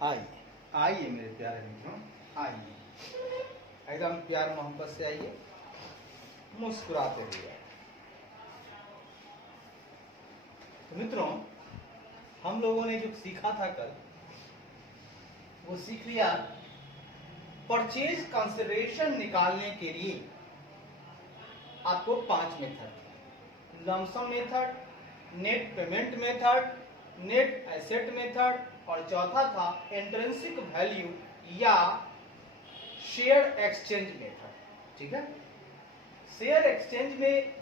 आइए आइए मेरे प्यारे मित्रों, आइए एकदम प्यार मोहब्बत से आइए, मुस्कुराते रहिए। तो मित्रों, हम लोगों ने जो सीखा था कल, वो सीख लिया। परचेज कंसिडरेशन निकालने के लिए आपको 5 method: lump sum method, net payment method, net asset method, और चौथा था इंट्रिंसिक वैल्यू या शेयर एक्सचेंज मेथड। ठीक है, शेयर एक्सचेंज में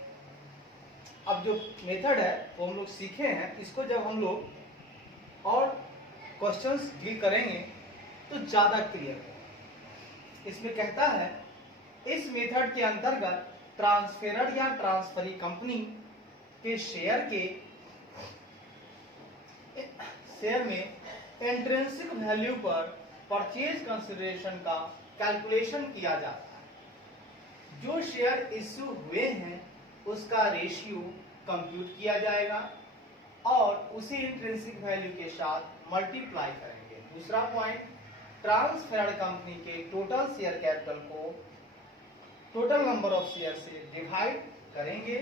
अब जो मेथड है वो हम लोग सीखे हैं। इसको जब हम लोग और क्वेश्चंस डील करेंगे तो ज्यादा क्लियर होगा। इसमें कहता है, इस मेथड के अंतर्गत ट्रांसफेरर या ट्रांसफरी कंपनी के शेयर में इंट्रिंसिक वैल्यू पर परचेज कंसिडरेशन का कैलकुलेशन किया जाता है। जो शेयर इश्यू हुए हैं उसका रेशियो कंप्यूट किया जाएगा और उसी इंट्रिंसिक वैल्यू के साथ मल्टीप्लाई करेंगे। दूसरा पॉइंट, ट्रांसफेरर कंपनी के टोटल शेयर कैपिटल को टोटल नंबर ऑफ शेयर से डिवाइड करेंगे।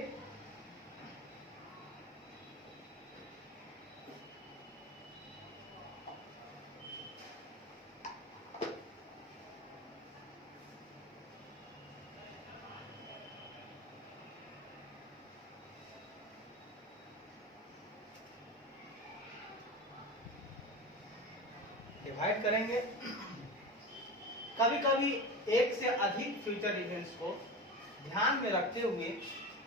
डिवाइड करेंगे। कभी कभी एक से अधिक फ्यूचर इवेंट्स को ध्यान में रखते हुए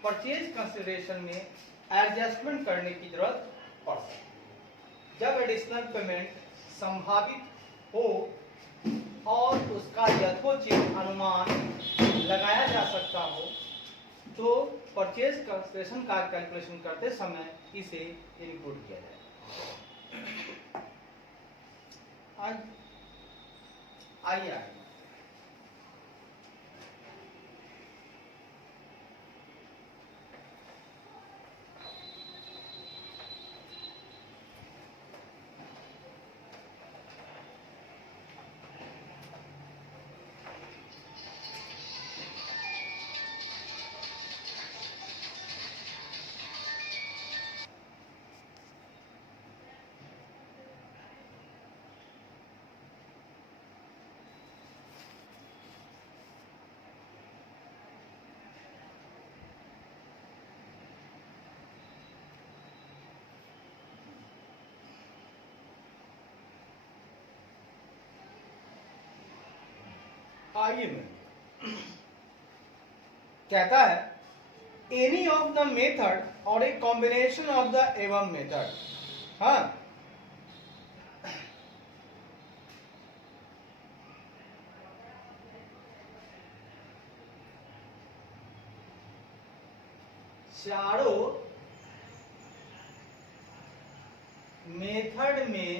परचेज कंसिडरेशन में एडजस्टमेंट करने की जरूरत पड़ सकती है। जब एडिशनल पेमेंट संभावित हो और उसका यथोचित अनुमान लगाया जा सकता हो तो परचेज कंसिडरेशन का कैलकुलेशन करते समय इसे इनपुट किया जाए। आइए में कहता है, एनी ऑफ द मेथड और ए कॉम्बिनेशन ऑफ द एवं मेथड। हाँ, चारों मेथड में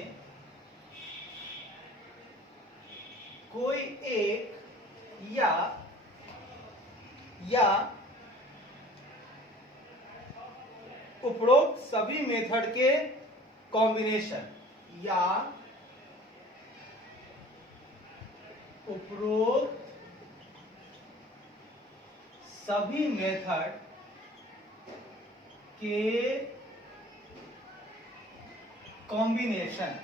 कोई एक या उपरोक्त सभी मेथड के कॉम्बिनेशन या उपरोक्त सभी मेथड के combination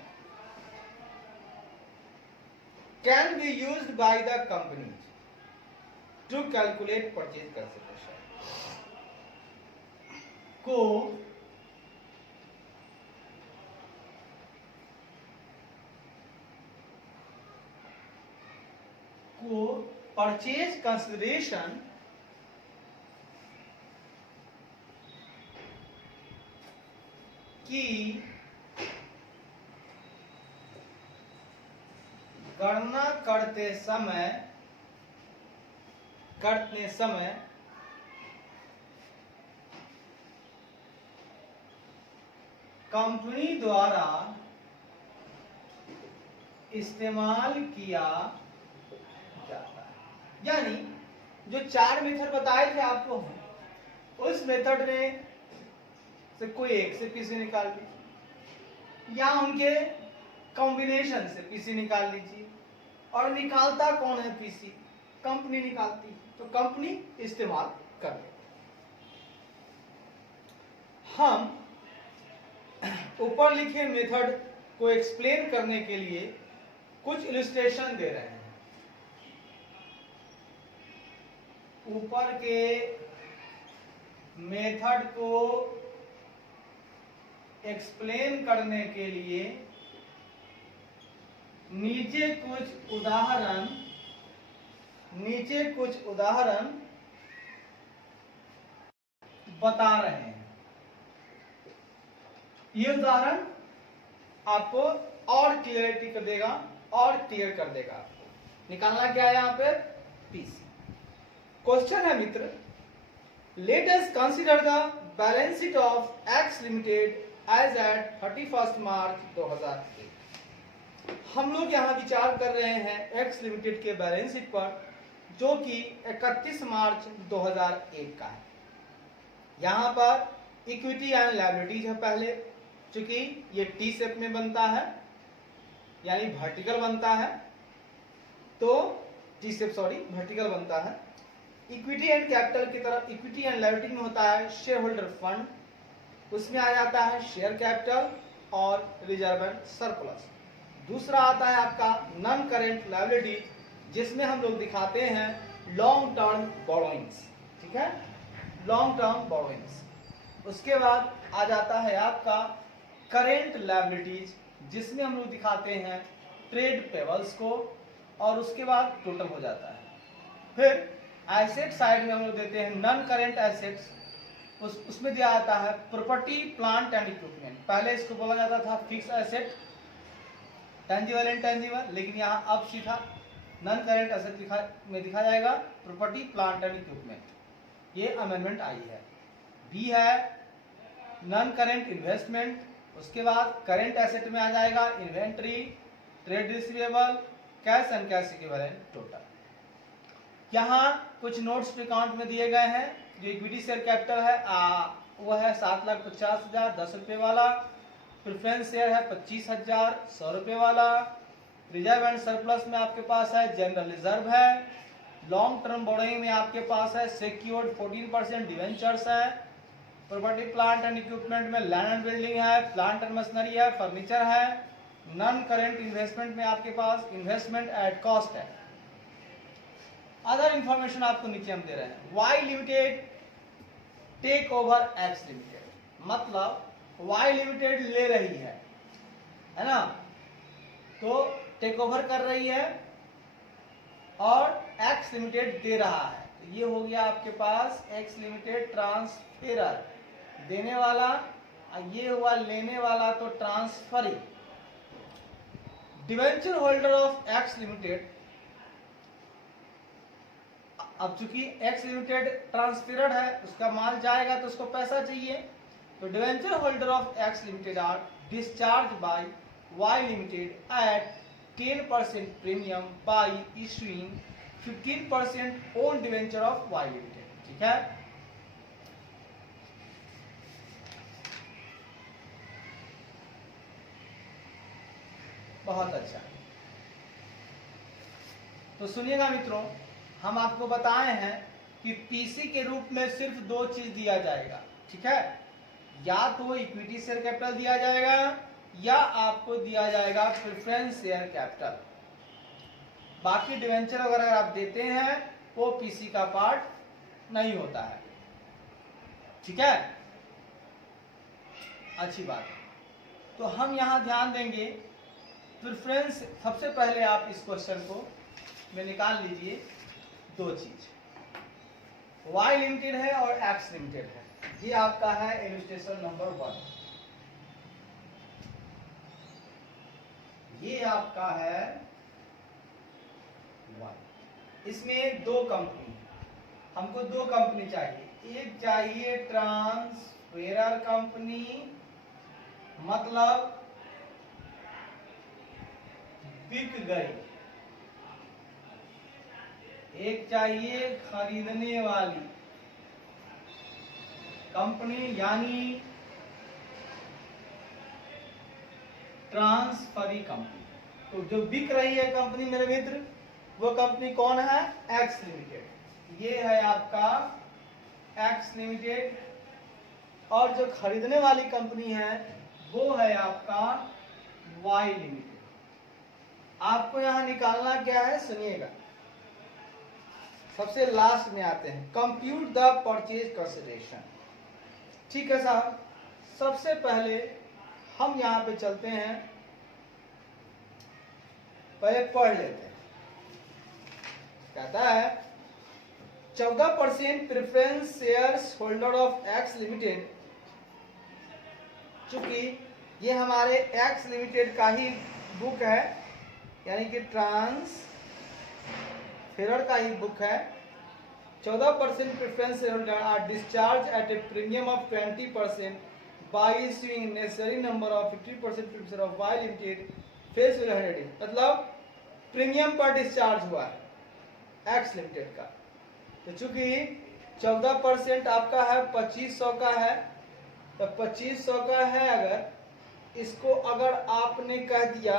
can be used by the company to calculate purchase consideration को परचेज कंसिडरेशन की गणना करते समय कंपनी द्वारा इस्तेमाल किया जाता है। यानी जो 4 मेथड बताए थे आपको, उस मेथड में से कोई एक से पीछे निकाल दी या उनके कॉम्बिनेशन से पीसी निकाल लीजिए। और निकालता कौन है पीसी? कंपनी निकालती है, तो कंपनी इस्तेमाल कर ले। हम ऊपर लिखे मेथड को एक्सप्लेन करने के लिए कुछ इलस्ट्रेशन दे रहे हैं। ऊपर के मेथड को एक्सप्लेन करने के लिए नीचे कुछ उदाहरण बता रहे हैं। ये उदाहरण आपको और क्लियरिटी कर देगा और क्लियर कर देगा। आपको निकालना क्या है यहाँ पे? पीसी। क्वेश्चन है मित्र, let us consider the balance sheet of X limited as at 31 March 2001। हम लोग यहाँ विचार कर रहे हैं एक्स लिमिटेड के बैलेंस शीट पर, जो कि 31 मार्च 2001 का है। यहाँ पर इक्विटी एंड लायबिलिटीज है पहले, चूंकि ये टी शेप में बनता है यानी वर्टिकल बनता है, तो टी शेप वर्टिकल बनता है। इक्विटी एंड कैपिटल की तरफ इक्विटी एंड लायबिलिटी में होता है शेयर होल्डर फंड, उसमें आ जाता है शेयर कैपिटल और रिजर्व एंड सरप्लस। दूसरा आता है आपका नॉन करेंट लायबिलिटी, जिसमें हम लोग दिखाते हैं लॉन्ग टर्म बोरोइंग्स। ठीक है, लॉन्ग टर्म बोरोइंग्स। उसके बाद आ जाता है आपका करेंट लायबिलिटीज, जिसमें हम लोग दिखाते हैं ट्रेड पेबल्स को, और उसके बाद टोटल हो जाता है। फिर एसेट साइड में हम लोग देते हैं नॉन करेंट एसेट्स, उसमें दिया जाता है प्रॉपर्टी प्लांट एंड इक्विपमेंट। पहले इसको बोला जाता था फिक्स एसेट, टेंजिबल इंटेंजिबल, लेकिन यहाँ अब सीधा नॉन करेंट एसेट में दिखा जाएगा प्रॉपर्टी प्लांट एंड इक्विपमेंट। ये अमेंडमेंट आई है। बी है नॉन करेंट इन्वेस्टमेंट, उसके बाद करेंट एसेट में आ जाएगा inventory, trade receivable, cash and cash equivalent, total. यहाँ कुछ नोट्स अकाउंट में दिए गए हैं। जो इक्विटी शेयर कैपिटल है वो है 7,50,000 10 रुपए वाला। प्रेफरेंस शेयर है 25,000 100 रुपए वाला। रिजर्व एंड सरप्लस में आपके पास है जनरल रिजर्व है। लॉन्ग टर्म बोरोइंग में आपके पास है सिक्योर्ड 14% डिवेंचर्स है। प्रॉपर्टी प्लांट एंड इक्विपमेंट में लैंड एंड बिल्डिंग है, प्लांट एंड मशीनरी है, फर्नीचर है। नॉन करेंट इन्वेस्टमेंट में आपके पास इन्वेस्टमेंट एट कॉस्ट है। अदर इंफॉर्मेशन आपको नीचे हम दे रहे हैं। Y limited take over X limited, मतलब वाई लिमिटेड ले रही है ना, तो टेक ओवर कर रही है और एक्स लिमिटेड दे रहा है। तो ये हो गया आपके पास एक्स लिमिटेड ट्रांसफेरर, देने वाला, ये हुआ लेने वाला, तो transferee. Debenture holder of X limited, अब चूंकि एक्स लिमिटेड ट्रांसफेरर है, उसका माल जाएगा तो उसको पैसा चाहिए, तो debenture holder of X limited are discharge by Y limited at 10% premium by issuing 15% own debenture of Y limited. ठीक है, बहुत अच्छा। तो सुनिएगा मित्रों, हम आपको बताए हैं कि पीसी के रूप में सिर्फ दो चीज दिया जाएगा। ठीक है, या तो इक्विटी शेयर कैपिटल दिया जाएगा या आपको दिया जाएगा प्रेफरेंस शेयर कैपिटल। बाकी डिवेंचर अगर आप देते हैं वो पीसी का पार्ट नहीं होता है। ठीक है, अच्छी बात है। तो हम यहां ध्यान देंगे प्रेफरेंस। सबसे पहले आप इस क्वेश्चन को में निकाल लीजिए दो चीज, वाई लिमिटेड है और एक्स लिमिटेड है। ये आपका है इलस्ट्रेशन नंबर 1। ये आपका है वाई। इसमें दो कंपनी, हमको दो कंपनी चाहिए। एक चाहिए ट्रांसफेरर कंपनी, मतलब बिक गई। एक चाहिए खरीदने वाली कंपनी, यानी ट्रांसफरी कंपनी। तो जो बिक रही है कंपनी मेरे मित्र, वो कंपनी कौन है? X limited. ये है आपका एक्स लिमिटेड। और जो खरीदने वाली कंपनी है वो है आपका वाई लिमिटेड। आपको यहां निकालना क्या है, सुनिएगा। सबसे लास्ट में आते हैं, कंप्यूट द परचेज कंसिडरेशन। ठीक है साहब, सबसे पहले हम यहां पे चलते हैं, पहले पढ़ लेते हैं। कहता है 14% preference shares holder of X limited. चूंकि ये हमारे एक्स लिमिटेड का ही बुक है, यानी कि ट्रांसफेरर का ही बुक है। 14% preference share holder are discharge at a premium of 20% by issuing necessary number of 50% preference of Y limited face value 100। मतलब प्रीमियम पर डिस्चार्ज हुआ है एक्स लिमिटेड का। तो चूंकि 14% आपका है 2500 का है, तो 2500 का है, अगर इसको अगर आपने कह दिया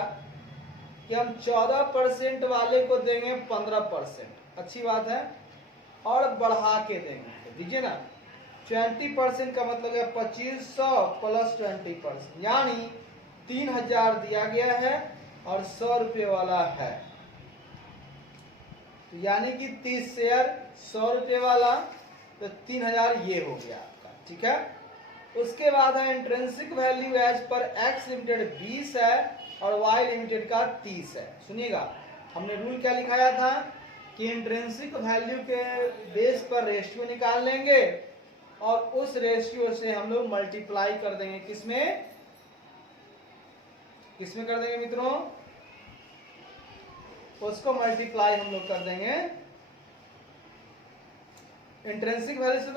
कि हम 14% वाले को देंगे 15%, अच्छी बात है, और बढ़ा के देंगे, तो दीजिए ना 20% का मतलब है 2500 प्लस 20%, यानी 3000 दिया गया है और 100 रुपये वाला है। तो यानी कि 30 शेयर 100 रुपये वाला, तो 3000 ये हो गया आपका। ठीक है, उसके बाद है intrinsic value as per X limited 20 है और वाई लिमिटेड का 30 है। सुनिएगा, हमने रूल क्या लिखाया था कि इंट्रिंसिक वैल्यू के बेस पर रेशियो निकाल लेंगे और उस रेशियो से हम लोग मल्टीप्लाई कर देंगे। किसमें किसमें कर देंगे मित्रों? उसको मल्टीप्लाई हम लोग कर देंगे, इंट्रिंसिक वैल्यू से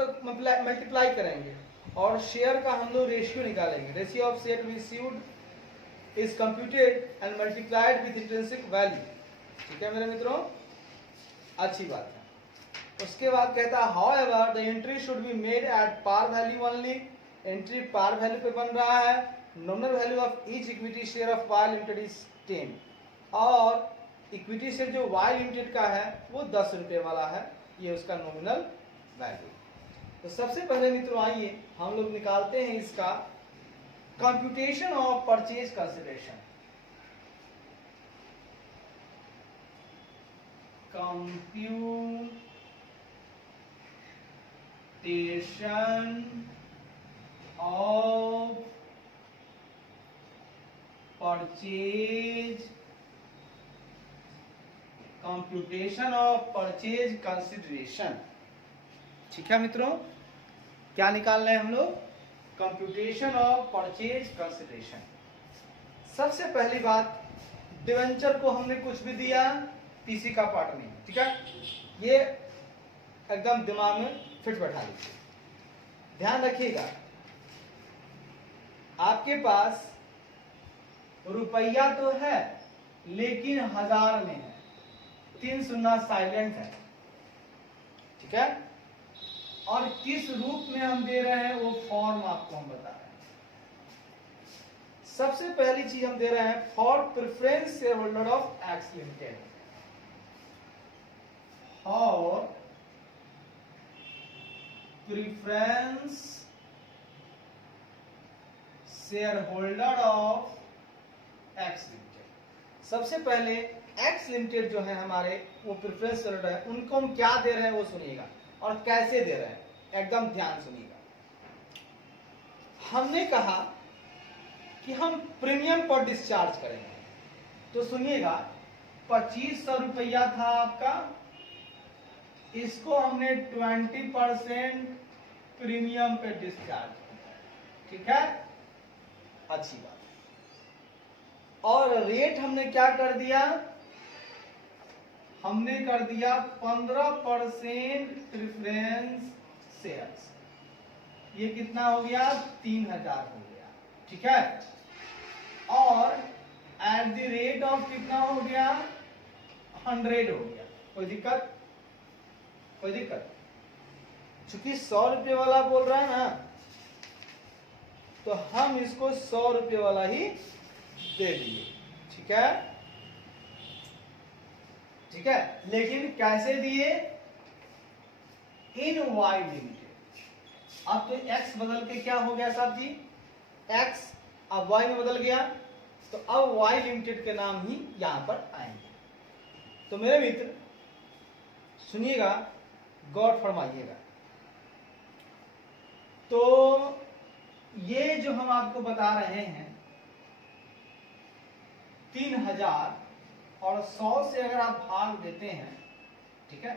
मल्टीप्लाई करेंगे और शेयर का हम लोग रेशियो निकालेंगे। Ratio of share received is computed and multiplied with intrinsic value. ठीक है मेरे मित्रों, अच्छी बात है। उसके बाद कहता है however the entry should be made at par value only. Entry par value पे बन रहा है। Nominal value of each equity share of Y limited is 10 और इक्विटी शेयर जो वाई लिमिटेड का है वो 10 रुपये वाला है, ये उसका नॉमिनल वैल्यू। तो सबसे पहले मित्रों आइए हम लोग निकालते हैं इसका computation of purchase consideration. Computation of purchase consideration. ठीक है मित्रों, क्या निकाल रहे हैं हम लोग? Computation of purchase consideration. सबसे पहली बात, डिवेंचर को हमने कुछ भी दिया, तीसरी का पार्ट नहीं। ठीक है, ये एकदम दिमाग में फिट बैठा लीजिए, ध्यान रखिएगा। आपके पास रुपया तो है लेकिन हजार में है, 3 शून्य साइलेंट है। ठीक है, और किस रूप में हम दे रहे हैं वो फॉर्म आपको हम बता रहे हैं। सबसे पहली चीज हम दे रहे हैं for preference share holder of X limited. For preference share holder of X limited. सबसे पहले एक्स लिमिटेड जो है हमारे, वो प्रेफरेंस शेयर होल्डर है, उनको हम क्या दे रहे हैं वो सुनिएगा और कैसे दे रहे हैं, एकदम ध्यान सुनिएगा। हमने कहा कि हम प्रीमियम पर डिस्चार्ज करेंगे, तो सुनिएगा 2500 रुपया था आपका, इसको हमने 20% प्रीमियम पे डिस्चार्ज किया। ठीक है, अच्छी बात। और रेट हमने क्या कर दिया? हमने कर दिया 15% प्रेफरेंस शेयर्स। ये कितना हो गया? 3000 हो गया। ठीक है, और एट द रेट ऑफ कितना हो गया? 100 हो गया। कोई दिक्कत? कोई दिक्कत? चूंकि 100 रुपये वाला बोल रहा है ना, तो हम इसको 100 रुपये वाला ही दे दिए। ठीक है, ठीक है, लेकिन कैसे दिए? इन वाई लिमिटेड। अब तो x बदल के क्या हो गया साहब जी? x अब y में बदल गया, तो अब y लिमिटेड के नाम ही यहां पर आएंगे। तो मेरे मित्र सुनिएगा, गौर फरमाइएगा। तो ये जो हम आपको बता रहे हैं 3000 और 100 से अगर आप भाग देते हैं, ठीक है,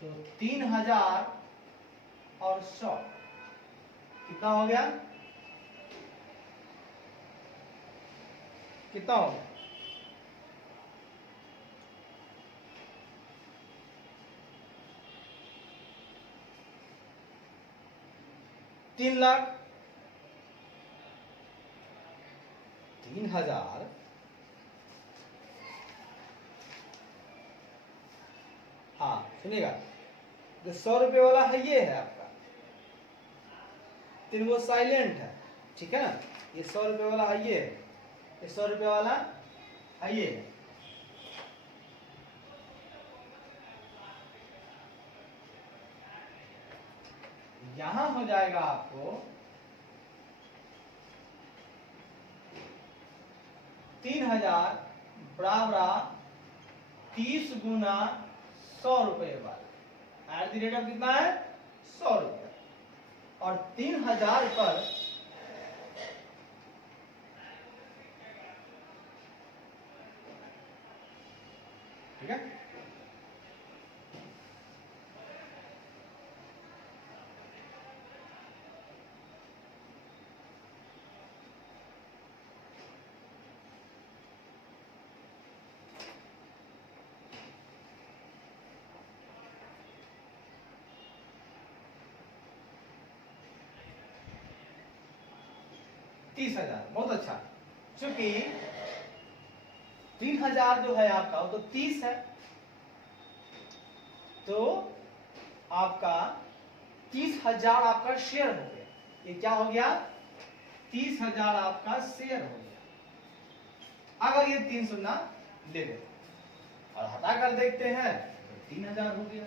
तो 3000 और 100 कितना हो गया? कितना हो गया? तीन लाख। 3000 हाँ सुनिएगा, जो 100 रुपये वाला है ये है आपका, तीन वो साइलेंट है, ठीक है ना। ये 100 रुपये वाला है ये है, ये 100 रुपये वाला है ये है। यहां हो जाएगा आपको 3000 बराबर 30 गुना 100 रुपये वाला, एट द रेट ऑफ कितना है? 100 रुपये। और 3000 पर ठीक है, तीस हजार। बहुत अच्छा, क्योंकि 3000 जो है आपका वो तो 30 है, तो आपका 30,000 आपका शेयर हो गया। ये क्या हो गया? 30,000 आपका शेयर हो गया। अगर ये 3 शून्य ले लेते और हटा कर देखते हैं तो 3000 हो गया।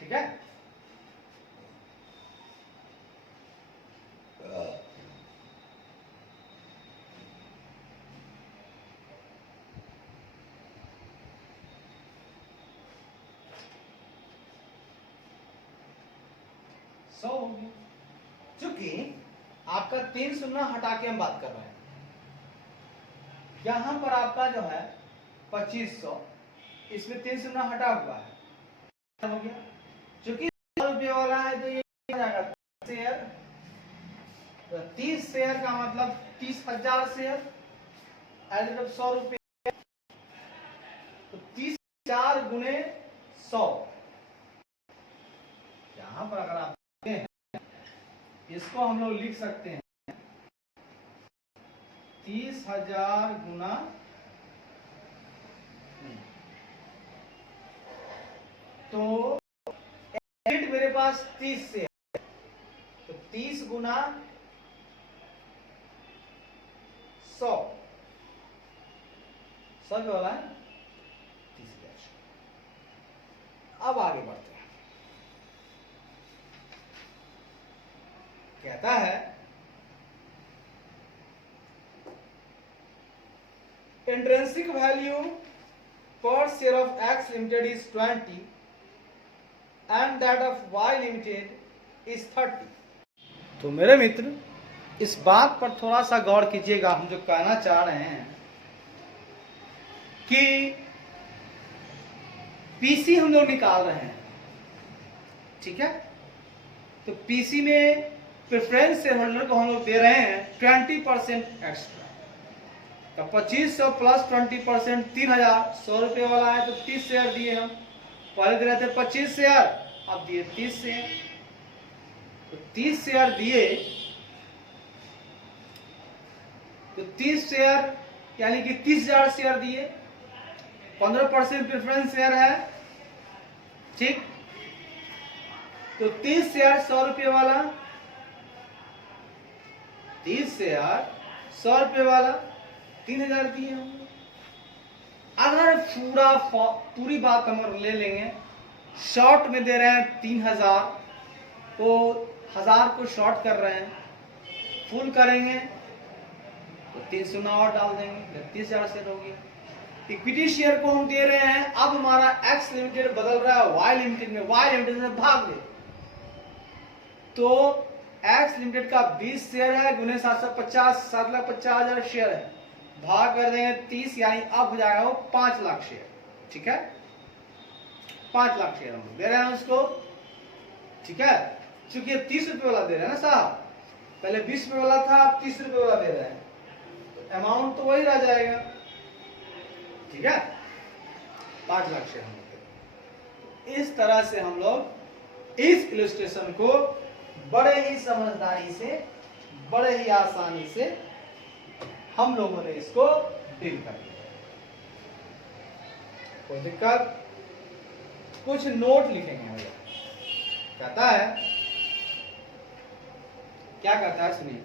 ठीक है, सौ हो गया। चूंकि आपका 3 शून्य हटा के हम बात कर रहे हैं, यहां पर आपका जो है 2500, इसमें 3 शून्य हटा हुआ है, हो गया। चूंकि 100 रुपये वाला है तो ये शेयर, तो 30 शेयर का मतलब 30,000 शेयर, एट 100 रुपये, तो 30,000 गुने 100। यहां पर अगर आप इसको हम लोग लिख सकते हैं 30,000 गुना, तो मेरे पास 30 से है, तो 30 गुना 100 सब वाला है 30,000। अब आगे बढ़ते हैं। कहता है intrinsic value per share of X limited is 20 and that of Y limited is 30। तो मेरे मित्र इस बात पर थोड़ा सा गौर कीजिएगा। हम जो कहना चाह रहे हैं कि पीसी हम लोग निकाल रहे हैं, ठीक है, तो पीसी में प्रेफरेंस शेयर होल्डर को हम लोग दे रहे हैं 20% एक्स्ट्रा। तो 2500 प्लस 20% 3000, 100 रुपये वाला है तो 30 शेयर दिए हम। पहले दे रहे थे 25 शेयर, अब दिए 30 शेयर, तो 30 शेयर दिए, तो 30 शेयर यानी कि 30,000 शेयर दिए, 15% प्रेफरेंस शेयर है, ठीक। तो 30 शेयर 100 रुपये वाला, 30 शेयर 100 रुपये वाला 3000 दिए होंगे। अगर पूरी बात हम ले लेंगे, शॉर्ट में दे रहे हैं 3000, तो 1000 को शॉर्ट कर रहे हैं, फुल करेंगे तो 3 शून्य और डाल देंगे, 30,000 शेयर हो गया। इक्विटी शेयर को हम दे रहे हैं, अब हमारा एक्स लिमिटेड बदल रहा है वाई लिमिटेड में, वाई लिमिटेड से भाग दे, तो एक्स लिमिटेड का 20 शेयर है गुने 750, 7,50,000 शेयर है, भाग कर देंगे 30, यानी अब हो जाएगा वो 5 लाख शेयर। ठीक है, 5 लाख शेयर हम दे रहे हैं उसको। ठीक है, चूंकि 30 रुपए वाला दे रहे हैं ना साहब, पहले 20 रुपए वाला था, अब 30 रुपए वाला दे रहे हैं, तो अमाउंट तो वही रह जाएगा। ठीक है, 5 लाख शेयर हम लोग। इस तरह से हम लोग इस इलस्ट्रेशन को बड़े ही समझदारी से, बड़े ही आसानी से हम लोगों ने इसको डील कर लिया। कोई दिक्कत? कुछ नोट लिखेंगे भैया। कहता है, क्या कहता है सुनिए।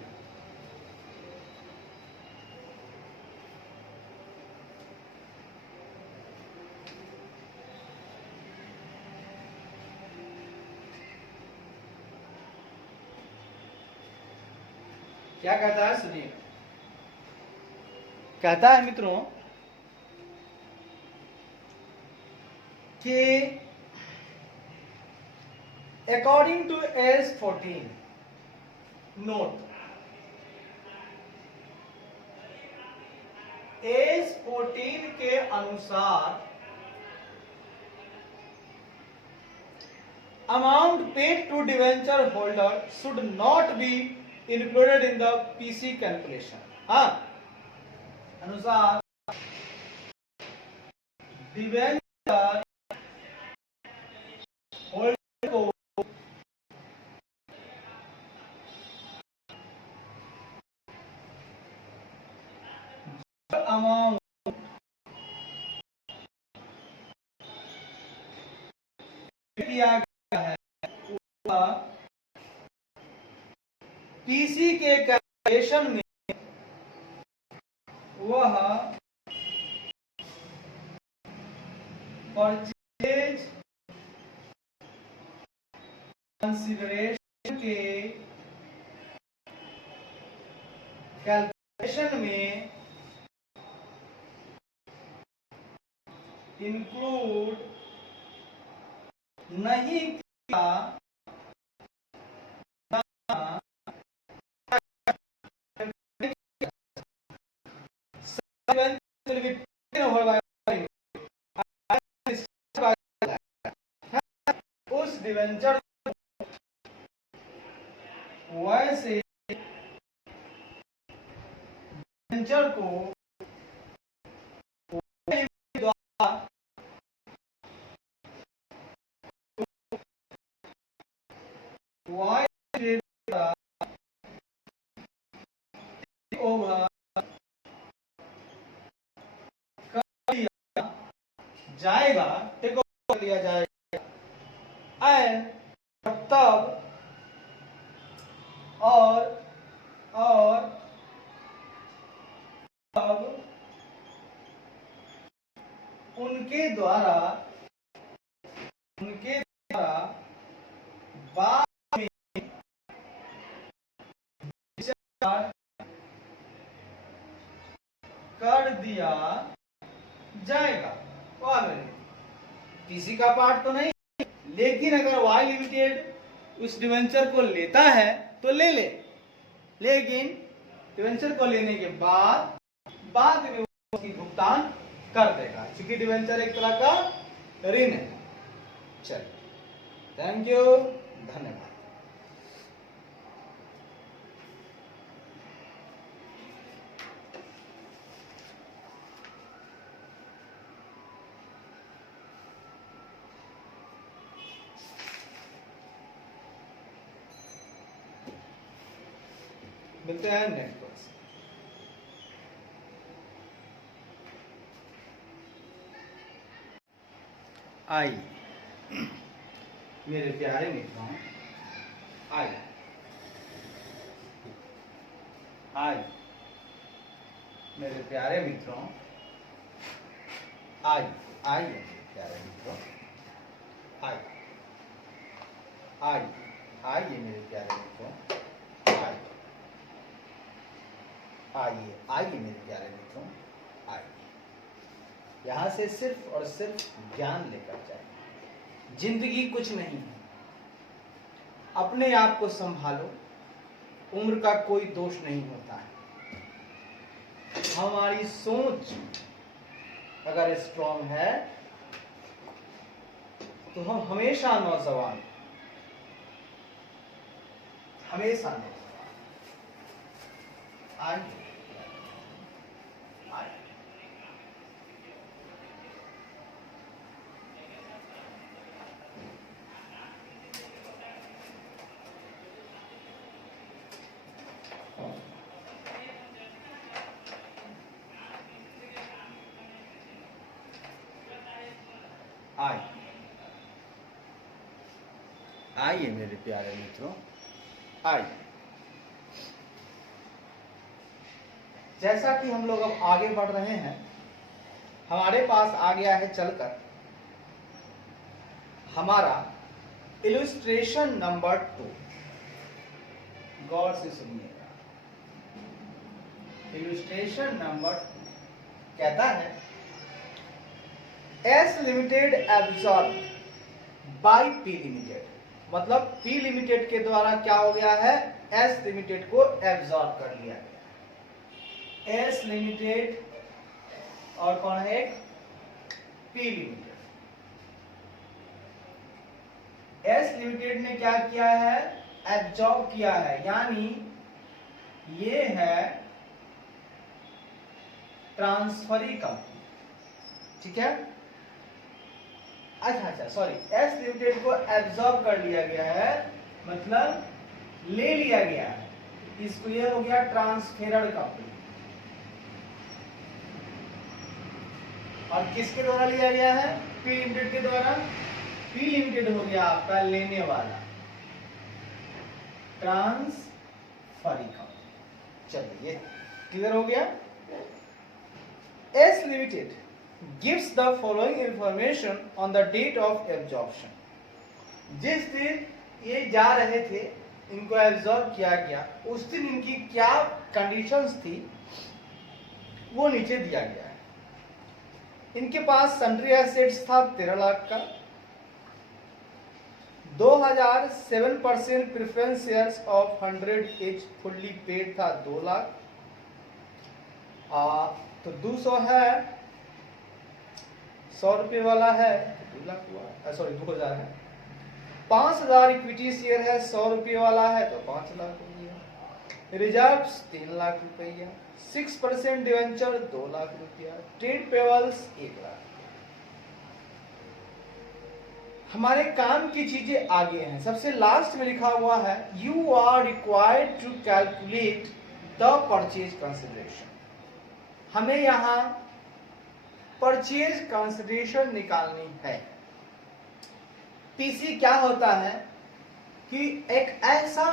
क्या कहता है सुनिए। कहता है मित्रों कि according to AS 14 note, AS 14 के अनुसार amount paid to debenture holder should not be included in the PC calculation. हाँ, अनुसार डिवेंचर होल्डर को अमाउंट दिया गया है पीसी के कैलकुलेशन में वह परचेज कंसिडरेशन के कैलकुलेशन में इंक्लूड नहीं किया उस डिवेंचर वैसे डिवेंचर को जाएगा, टेक ओवर लिया जाएगा, एंड तब और तब उनके द्वारा बाद में विचार कर दिया जाएगा। किसी का पार्ट तो नहीं, लेकिन अगर वाई लिमिटेड उस डिवेंचर को लेता है तो ले ले, लेकिन डिवेंचर को लेने के बाद में उसकी भुगतान कर देगा, क्योंकि डिवेंचर एक तरह का ऋण है। चलिए, थैंक यू, धन्यवाद। मिलते हैं नेक्स्ट क्लास। आई मेरे प्यारे मित्रों, आज मेरे प्यारे मित्रों, आइए मेरे प्यारे मित्रों, आइए मेरे प्यारे मित्रों, आइए मेरे प्यारे मित्रों, आइए। यहाँ से सिर्फ और सिर्फ ज्ञान लेकर जाए। जिंदगी कुछ नहीं है, अपने आप को संभालो। उम्र का कोई दोष नहीं होता है। हमारी सोच अगर स्ट्रांग है तो हम हमेशा नौजवान, हमेशा नौजवान। आइए आइए मेरे प्यारे मित्रों, आइए। जैसा कि हम लोग अब आगे बढ़ रहे हैं, हमारे पास आ गया है चलकर हमारा इलस्ट्रेशन नंबर 2। गौर से सुनिएगा। इलस्ट्रेशन नंबर 2 कहता है, S limited absorb by P limited. मतलब पी लिमिटेड के द्वारा क्या हो गया है, एस लिमिटेड को एब्सॉर्ब कर लिया गया। एस लिमिटेड और कौन है, पी लिमिटेड। एस लिमिटेड ने क्या किया है, एब्सॉर्ब किया है, यानी ये है ट्रांसफरी कंपनी। ठीक है, अच्छा सॉरी, एस लिमिटेड को एब्सॉर्ब कर लिया गया है, मतलब ले लिया गया है। इसको ये हो गया ट्रांसफेरर कंपनी। और किसके द्वारा लिया गया है, पी लिमिटेड के द्वारा। पी लिमिटेड हो गया आपका लेने वाला, ट्रांसफरी कंपनी। चलिए क्लियर हो गया। S limited gives the following information on the date of absorption। जिस दिन ये जा रहे थे, इनको एब्जॉर्ब किया गया, उस दिन इनकी क्या कंडीशंस थी वो नीचे दिया गया है। इनके पास सन्ड्री एसेट्स था 13 लाख का। 2007% preference shares of 100 H fully paid था 2 लाख। तो 200 है, 100 रुपये वाला है तो 2 लाख हुआ, सॉरी 2000 है। 5000 इक्विटी शेयर है, 100 रुपये वाला है तो 5 लाख हो गया। रिजर्व्स 3 लाख रुपया, 6% डिवेंचर 2 लाख रुपया, ट्रेड पेबल्स 1 लाख। हमारे काम की चीजें आगे हैं। सबसे लास्ट में लिखा हुआ है, you are required to calculate the purchase consideration. हमें यहां परचेज कंसिडरेशन निकालनी है। पीसी क्या होता है कि एक ऐसा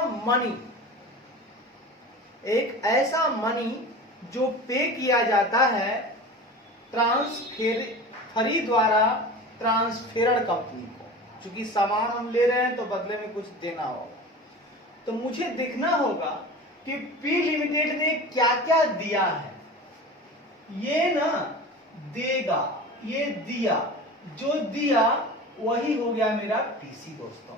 मनी जो पे किया जाता है ट्रांसफेरी द्वारा ट्रांसफेरर कंपनी को। क्योंकि सामान हम ले रहे हैं तो बदले में कुछ देना होगा, तो मुझे देखना होगा कि पी लिमिटेड ने क्या क्या दिया है। ये ना देगा, ये दिया, जो दिया वही हो गया मेरा पीसी दोस्तों।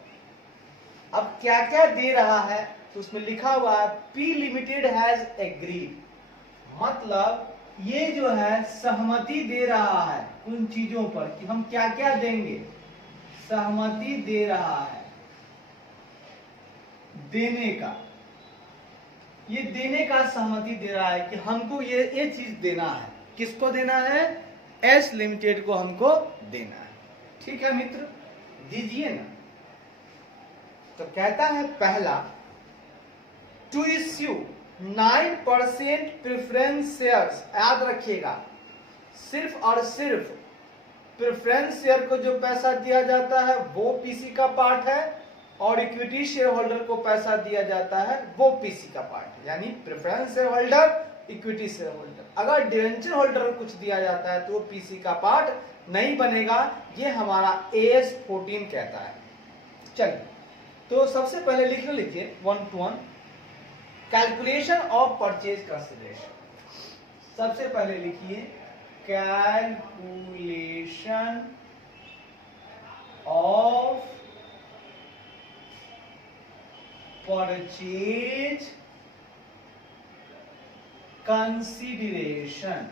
अब क्या क्या दे रहा है तो उसमें लिखा हुआ है, पी लिमिटेड हैज एग्रीड। मतलब ये जो है सहमति दे रहा है उन चीजों पर कि हम क्या क्या देंगे, सहमति दे रहा है देने का। ये देने का सहमति दे रहा है कि हमको ये चीज देना है। किसको देना है, एस लिमिटेड को हमको देना है। ठीक है मित्र, दीजिए ना। तो कहता है पहला, टू इश्यू 9% प्रेफरेंस शेयर्स। याद रखिएगा, सिर्फ और सिर्फ प्रेफरेंस शेयर को जो पैसा दिया जाता है वो पीसी का पार्ट है, और इक्विटी शेयर होल्डर को पैसा दिया जाता है वो पीसी का पार्ट है। यानी preference share holder, equity share holder. अगर डिवेंचर होल्डर को कुछ दिया जाता है तो वो पीसी का पार्ट नहीं बनेगा, ये हमारा AS 14 कहता है। चलिए, तो सबसे पहले लिख लीजिए 1 to 1 calculation of purchase consideration. सबसे पहले लिखिए कैलकुलेशन ऑफ परचेज कंसिडरेशन।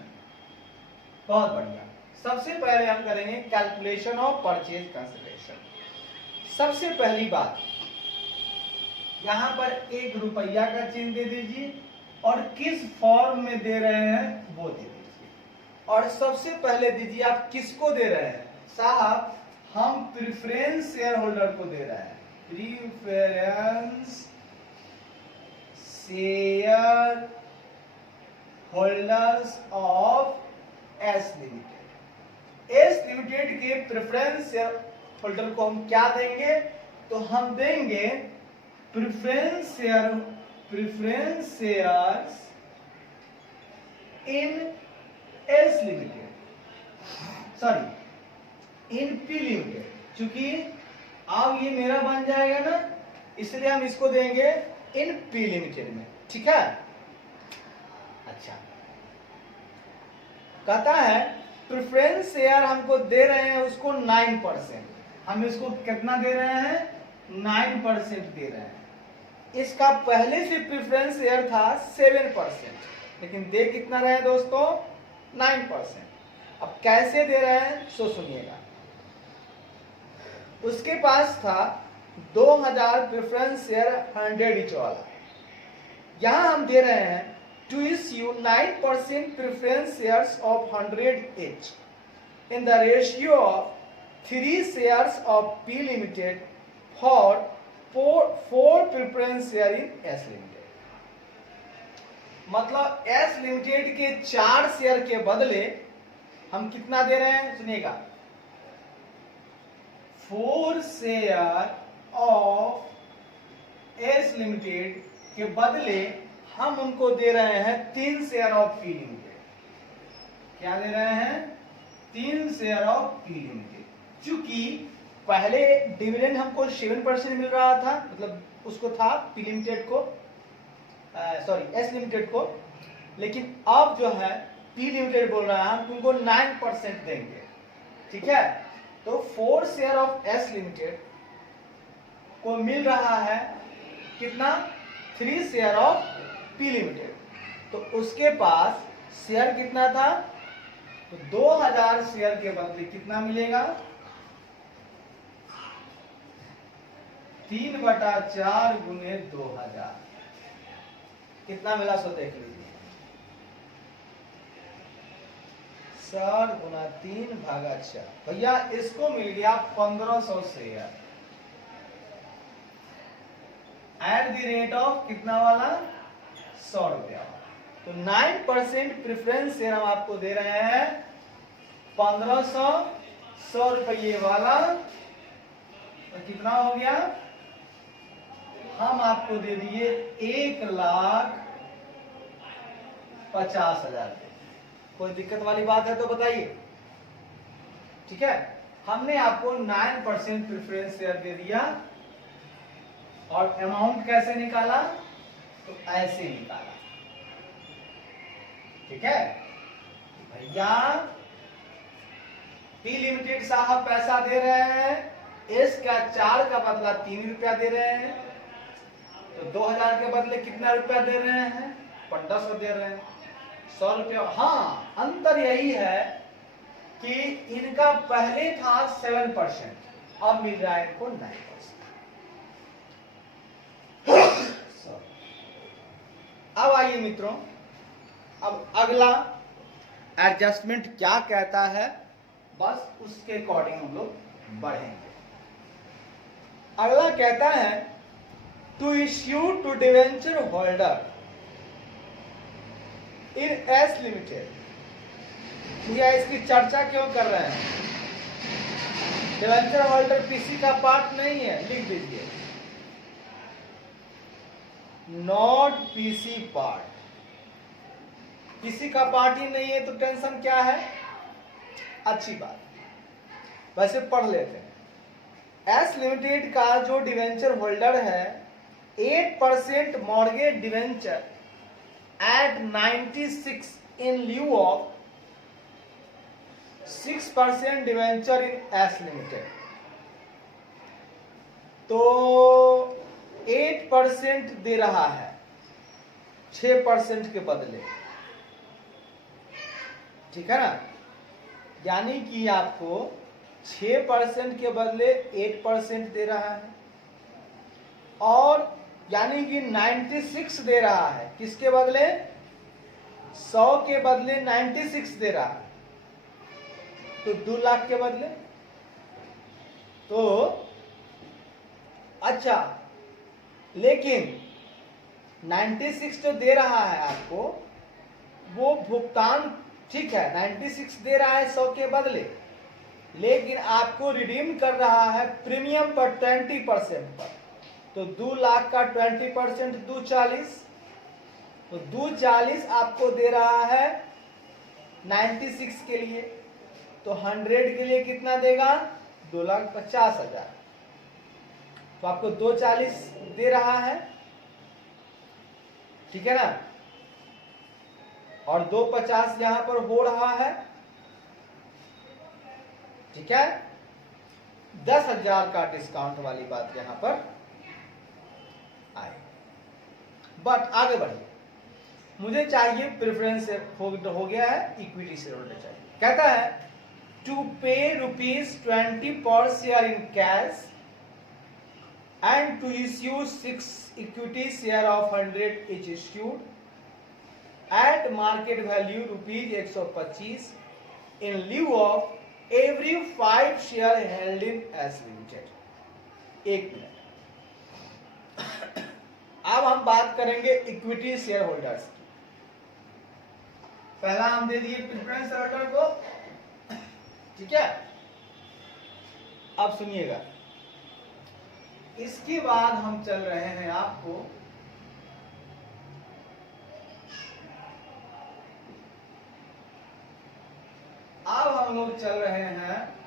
बहुत बढ़िया। सबसे पहले हम करेंगे कैलकुलेशन ऑफ परचेज कंसिडरेशन। सबसे पहली बात, यहां पर 1 रुपया का चिन्ह दे दीजिए और किस फॉर्म में दे रहे हैं वो दे दीजिए। और सबसे पहले दीजिए आप किसको दे रहे हैं साहब, हम प्रेफरेंस शेयर होल्डर को दे रहे हैं। Preference share holders of S limited. S limited के प्रेफरेंस शेयर होल्डर को हम क्या देंगे, तो हम देंगे preference shares in S limited, sorry in P limited. चूंकि अब ये मेरा बन जाएगा ना, इसलिए हम इसको देंगे इन पी लिमिटेड में। ठीक है, अच्छा। कहता है प्रेफरेंस शेयर हमको दे रहे हैं उसको 9%, हम इसको कितना दे रहे हैं 9% दे रहे हैं। इसका पहले से प्रेफरेंस शेयर था 7%, लेकिन दे कितना रहे हैं दोस्तों 9%। अब कैसे दे रहे हैं सो सुनिएगा। उसके पास था 2000 प्रेफरेंस शेयर 100 इच वाला, यहां हम दे रहे हैं to issue 9% preference shares of 100 each in the ratio of 3 shares of P Limited for 4 preference share in S Limited। मतलब S Limited के 4 शेयर के बदले हम कितना दे रहे हैं सुनिएगा, 4 शेयर ऑफ S Limited के बदले हम उनको दे रहे हैं 3 शेयर ऑफ पी लिमिटेड। क्या दे रहे हैं 3 शेयर ऑफ पी लिमिटेड। चूंकि पहले डिविडेंड हमको 7% मिल रहा था, मतलब उसको था पी लिमिटेड को, सॉरी एस लिमिटेड को, लेकिन अब जो है पी लिमिटेड बोल रहा है हम तुमको 9% देंगे। ठीक है, तो 4 शेयर ऑफ एस लिमिटेड को मिल रहा है कितना 3 शेयर ऑफ पी लिमिटेड। तो उसके पास शेयर कितना था, तो 2000 शेयर के बदले कितना मिलेगा 3/4 गुने 2000 कितना मिला सो देख लीजिए, 4 गुना 3/4। भैया इसको मिल गया 1500 share at the rate of कितना वाला 100 रुपया। तो 9% प्रेफरेंस शेयर हम आपको दे रहे हैं 1500 100 रुपये वाला, तो कितना हो गया, हम आपको दे दिए 1,50,000। कोई दिक्कत वाली बात है तो बताइए। ठीक है, हमने आपको 9% प्रेफरेंस शेयर दे दिया, और अमाउंट कैसे निकाला, तो ऐसे निकाला। ठीक है भैया, पी लिमिटेड साहब पैसा दे रहे हैं, एस का 4 का बदला 3 रुपया दे रहे हैं, तो 2000 के बदले कितना रुपया दे रहे हैं 1500 दे रहे हैं, 100 रुपया। हाँ, अंतर यही है कि इनका पहले था 7%, अब मिल रहा है इनको 9%। अब आइए मित्रों, अब अगला एडजस्टमेंट क्या कहता है, बस उसके अकॉर्डिंग हम लोग बढ़ेंगे। अगला कहता है to issue to debenture holder in S limited. भैया इसकी चर्चा क्यों कर रहे हैं, डिवेंचर होल्डर पीसी का पार्ट नहीं है, लिख दीजिए नॉट पीसी पार्ट, पीसी का पार्ट ही नहीं है तो टेंशन क्या है, अच्छी बात। वैसे पढ़ लेते हैं। एस लिमिटेड का जो डिवेंचर होल्डर है 8% mortgage debenture at 96 in lieu of 6% debenture in S limited, तो 8% दे रहा है 6% के बदले, ठीक है ना, यानी कि आपको 6% के बदले 8% दे रहा है, और यानी कि 96 दे रहा है, किसके बदले 100 के बदले 96 दे रहा है, तो 2 लाख के बदले। तो अच्छा, लेकिन 96 जो दे रहा है आपको वो भुगतान ठीक है, 96 दे रहा है 100 के बदले, लेकिन आपको रिडीम कर रहा है प्रीमियम पर 20% पर, तो 2 लाख का 20% 240, तो 240 आपको दे रहा है 96 के लिए, तो 100 के लिए कितना देगा 2,50,000, तो आपको 240 दे रहा है, ठीक है ना, और 250 यहां पर हो रहा है, ठीक है, 10,000 का डिस्काउंट वाली बात यहां पर आए। बट आगे बढ़िए, मुझे चाहिए प्रेफरेंस हो गया है, इक्विटी शेयर होल्डर चाहिए। कहता है to pay ₹20 per share in cash and to issue 6 equity share of 100 each issued at market value ₹125 in lieu of every 5 share held in S limited. 1 minute, अब हम बात करेंगे इक्विटी शेयर होल्डर्स की। पहला हम दे दिए प्रेफरेंस होल्डर को, ठीक है, अब सुनिएगा, इसके बाद हम चल रहे हैं आपको अब हम लोग चल रहे हैं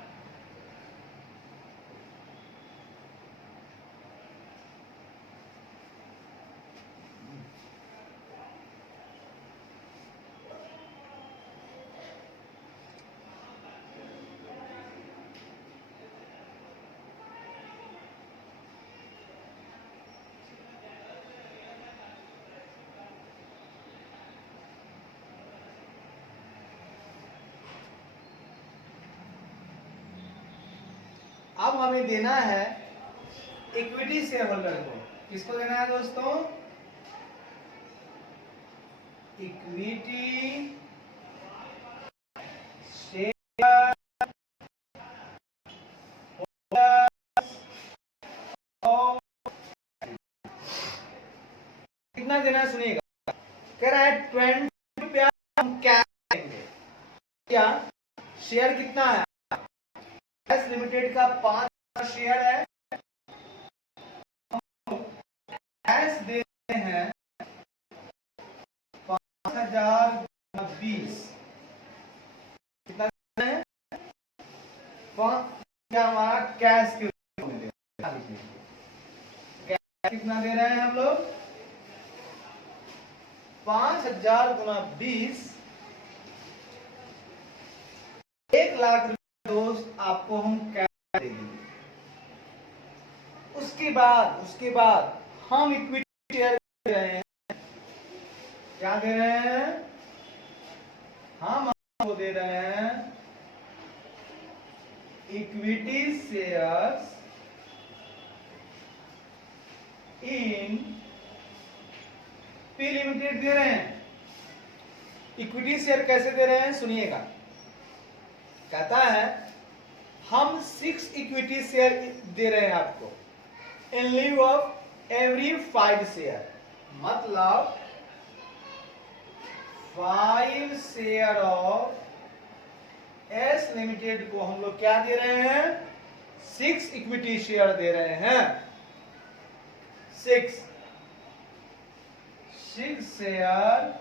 अब हमें देना है इक्विटी शेयर होल्डर को। किसको देना है दोस्तों? इक्विटी शेयर होल्डर कितना देना है सुनिएगा। कह रहा है 20 रुपया हम कैश देंगे। क्या शेयर कितना है? एस लिमिटेड का 5 शेयर है, कैश देते हैं 5,020। कितना देना है? 5 हमारा कैश के रूप में कैश कितना दे रहे हैं हम लोग? 5,000 गुना 20, 1 लाख रुपए दोस्त आपको हम कैश दे देंगे। उसके बाद हम इक्विटी शेयर दे रहे हैं। क्या दे रहे हैं? हम आपको दे रहे हैं equity shares in P limited दे रहे हैं। इक्विटी शेयर कैसे दे रहे हैं सुनिएगा। कहता है हम 6 इक्विटी शेयर दे रहे हैं आपको इन लीव ऑफ एवरी 5 शेयर, मतलब 5 शेयर ऑफ एस लिमिटेड को हम लोग क्या दे रहे हैं? 6 इक्विटी शेयर दे रहे हैं। 6 शेयर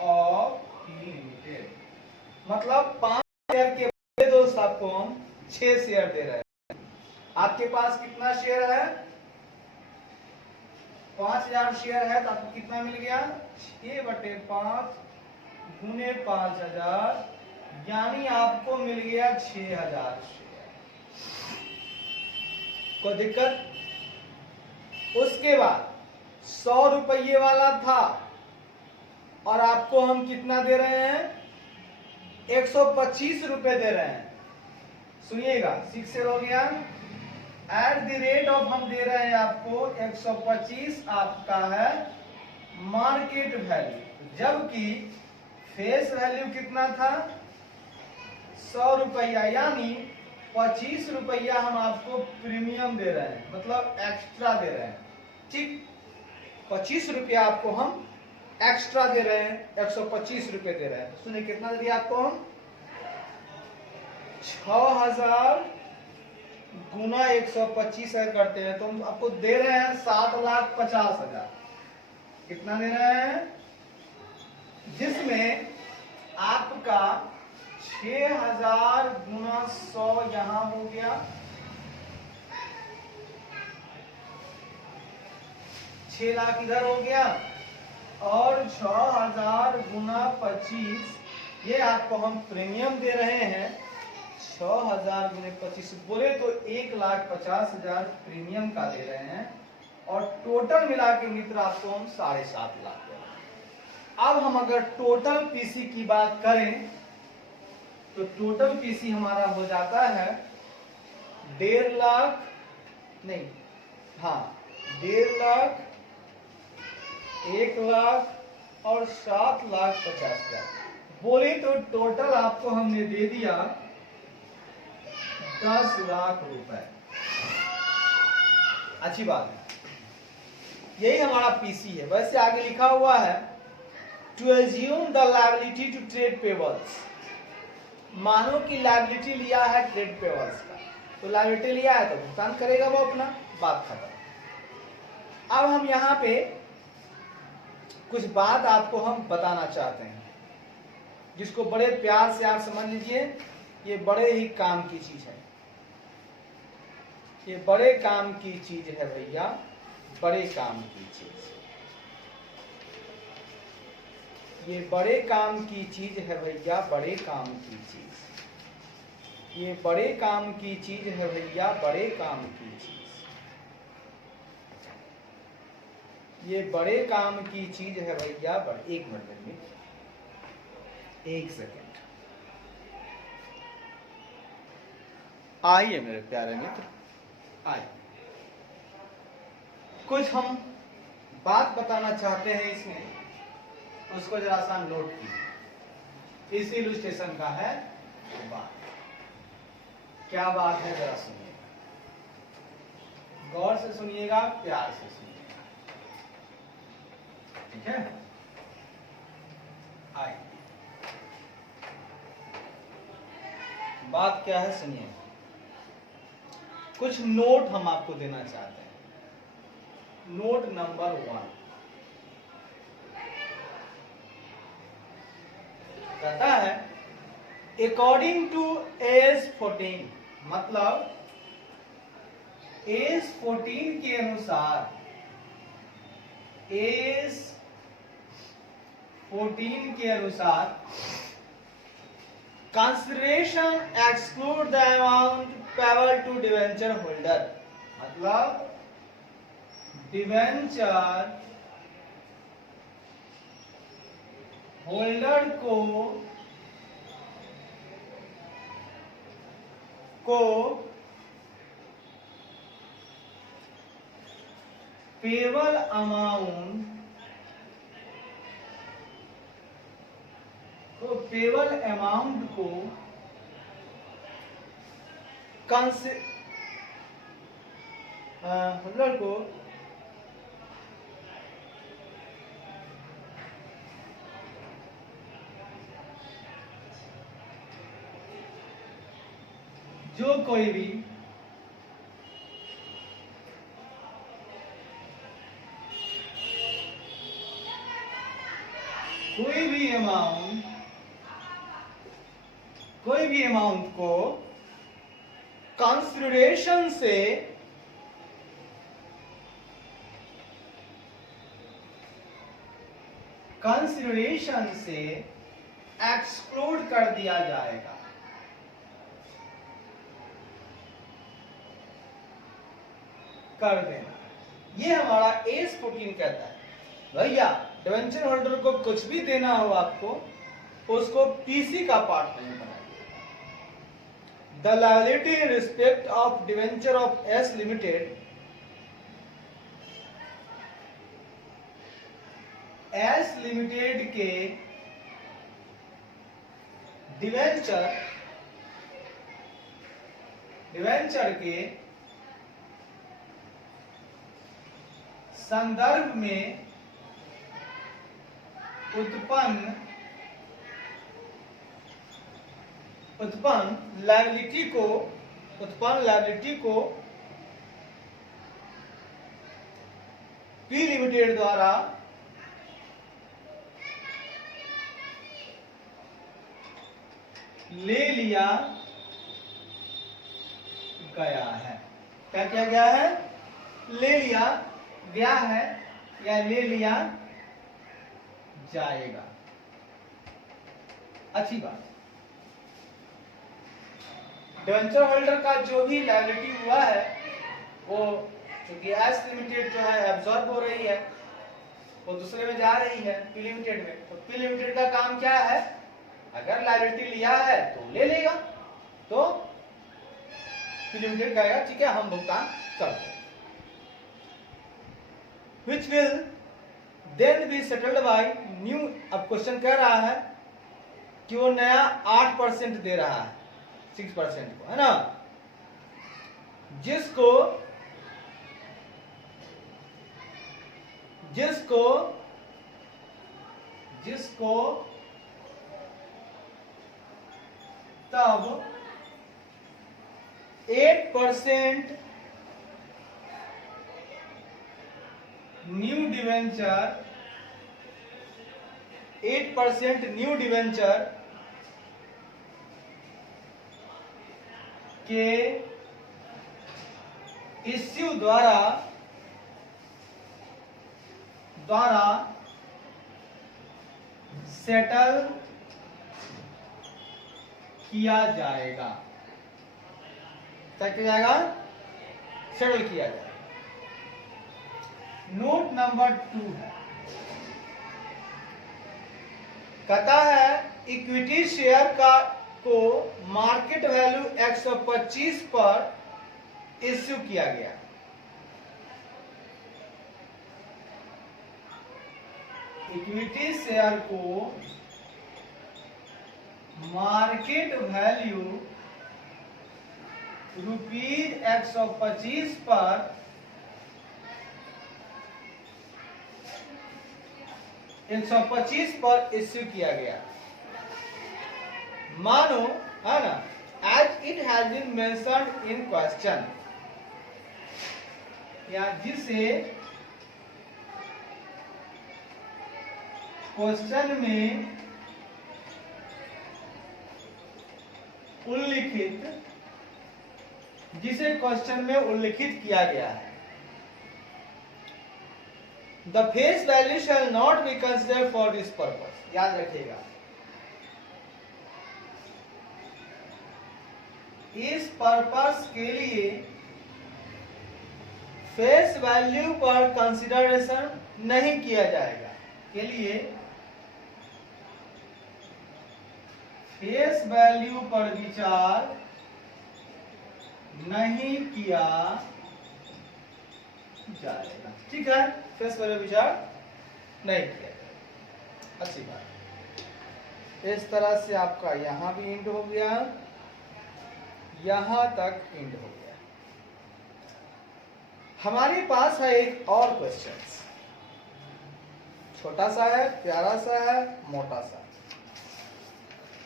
ऑफ ई लिमिटेड, मतलब 5 शेयर के बदले दोस्त आपको हम 6 शेयर दे रहे हैं। आपके पास कितना शेयर है? 5000 शेयर है, तो आपको कितना मिल गया? 6/5 गुने 5000, यानी आपको मिल गया 6000 शेयर। कोई दिक्कत? उसके बाद 100 रुपये वाला था और आपको हम कितना दे रहे हैं? 125 रुपए दे रहे हैं। सुनिएगा, 6 से हो गया, एट द रेट ऑफ हम दे रहे हैं आपको 125, आपका है मार्केट वैल्यू, जबकि फेस वैल्यू कितना था? 100 रुपया, यानी 25 रुपया हम आपको प्रीमियम दे रहे हैं, मतलब एक्स्ट्रा दे रहे हैं। ठीक, 25 रुपया आपको हम एक्स्ट्रा दे रहे हैं, 125 रुपए दे रहे हैं। सुनिए कितना दे दिया आपको हम? 6000 गुना 125 करते हैं तो हम आपको दे रहे हैं 7,50,000। कितना दे रहे हैं? जिसमें आपका 6000 गुना 100 यहां हो गया, 6 लाख इधर हो गया, और 6000 गुना 25 ये आपको हम प्रीमियम दे रहे हैं। 6000 गुने 25 बोले तो 1,50,000 प्रीमियम का दे रहे हैं, और टोटल मिला के मित्र आपको हम 7.5 लाख दे रहे हैं। अब हम अगर टोटल पीसी की बात करें तो टोटल पीसी हमारा हो जाता है 1.5 लाख, नहीं, हाँ 1.5 लाख, 1 लाख और 7,50,000। बोले तो टोटल आपको हमने दे दिया 10 लाख रुपए। अच्छी बात है, यही हमारा पीसी है। वैसे आगे लिखा हुआ है to assume the liability to trade payables, मानो कि लायबिलिटी लिया है ट्रेड पेबल्स का, तो लायबिलिटी लिया है तो भुगतान करेगा वो अपना, बात खत्म। अब हम यहाँ पे कुछ बात आपको हम बताना चाहते हैं, जिसको बड़े प्यार से आप समझ लीजिए। ये बड़े ही काम की चीज है, ये बड़े काम की चीज है भैया, बड़े काम की चीज, ये बड़े काम की चीज है भैया, बड़े काम की चीज, ये बड़े काम की चीज है भैया, बड़े काम की चीज, ये बड़े काम की चीज है भैया, बड़े। 1 मिनट में 1 सेकेंड, आइए मेरे प्यारे मित्र, आइए। कुछ हम बात बताना चाहते हैं इसमें, उसको जरा सा नोट कीजिए। इस इलस्ट्रेशन का है बात। क्या बात है जरा सुनिएगा, गौर से सुनिएगा, प्यार से सुनिएगा, ठीक है? आइए, बात क्या है सुनिए। कुछ नोट हम आपको देना चाहते हैं। नोट नंबर 1 कहता है अकॉर्डिंग टू एज 14, मतलब एज 14 के अनुसार, एज 14 के अनुसार consideration exclude the amount payable to debenture holder, मतलब डिवेंचर होल्डर को पेबल अमाउंट को होल्डर को जो कोई भी कोई भी अमाउंट को कंसिडरेशन से एक्सक्लूड कर दिया जाएगा। कर देना, ये हमारा एस 14 कहता है। भैया डिवेंचर होल्डर को कुछ भी देना हो आपको, उसको पीसी का पार्ट नहीं बनाइए। The liability in respect of debenture of S limited, S limited के डिवेंचर के संदर्भ में उत्पन्न लायबिलिटी को पी लिमिटेड द्वारा ले लिया गया है। क्या किया गया है? ले लिया गया है या ले लिया जाएगा। अच्छी बात। डिवेंचर होल्डर का जो भी लायबिलिटी हुआ है वो, क्योंकि एस लिमिटेड जो है एब्जॉर्ब हो रही है, वो दूसरे में जा रही है पी लिमिटेड में। तो पी लिमिटेड का काम क्या है? अगर लायबिलिटी लिया है तो ले लेगा, तो पी लिमिटेड कहेगा ठीक है हम भुगतान कर दें, which will then be settled by new। अब क्वेश्चन कह रहा है कि वो नया 8% दे रहा है 6% को, है ना, जिसको तब 8% न्यू डिवेंचर के इश्यू द्वारा सेटल किया जाएगा। क्या किया जाएगा? सेटल किया जाएगा। नोट नंबर 2 है, कहता है इक्विटी शेयर को मार्केट वैल्यू 125 पर इश्यू किया गया। इक्विटी शेयर को मार्केट वैल्यू ₹125 पर इश्यू किया गया। मानो, है ना, as it has been mentioned in question, या जिसे क्वेश्चन में उल्लिखित किया गया है। The face value shall not be considered for this purpose. याद रखिएगा, इस पर्पस के लिए फेस वैल्यू पर कंसिडरेशन नहीं किया जाएगा। के लिए फेस वैल्यू पर विचार नहीं किया जाएगा। ठीक है, फेस वैल्यू विचार नहीं किया जाएगा। अच्छी बात। इस तरह से आपका यहां भी इंड हो गया, यहां तक इंड हो गया। हमारे पास है एक और क्वेश्चन, छोटा सा है, प्यारा सा है, मोटा सा।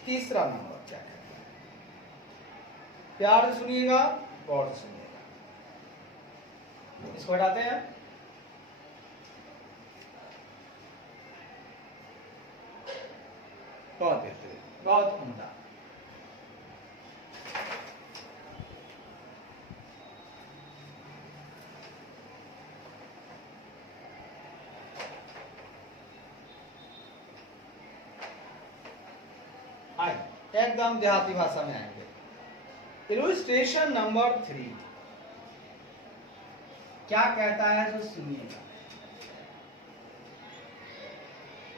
तीसरा नंबर क्या है? प्यार से सुनिएगा, गौर से सुनिएगा। इसको हटाते हैं। बहुत बेहतरीन, बहुत उम्दा। एकदम देहाती भाषा में आएंगे। इलुस्ट्रेशन नंबर 3 क्या कहता है तो सुनिएगा।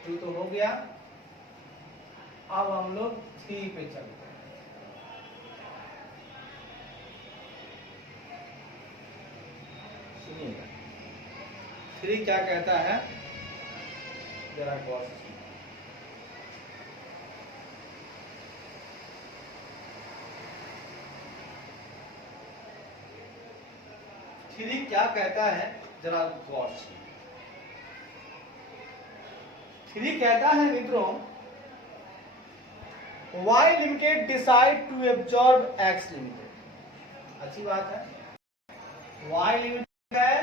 2 तो हो गया, अब हम लोग 3 पे चलते हैं। सुनिएगा 3 क्या कहता है, जरा गौर से। 3 क्या कहता है, जरा गौर से। 3 कहता है मित्रों, Y limited decide to absorb X limited. अच्छी बात है, Y लिमिटेड है,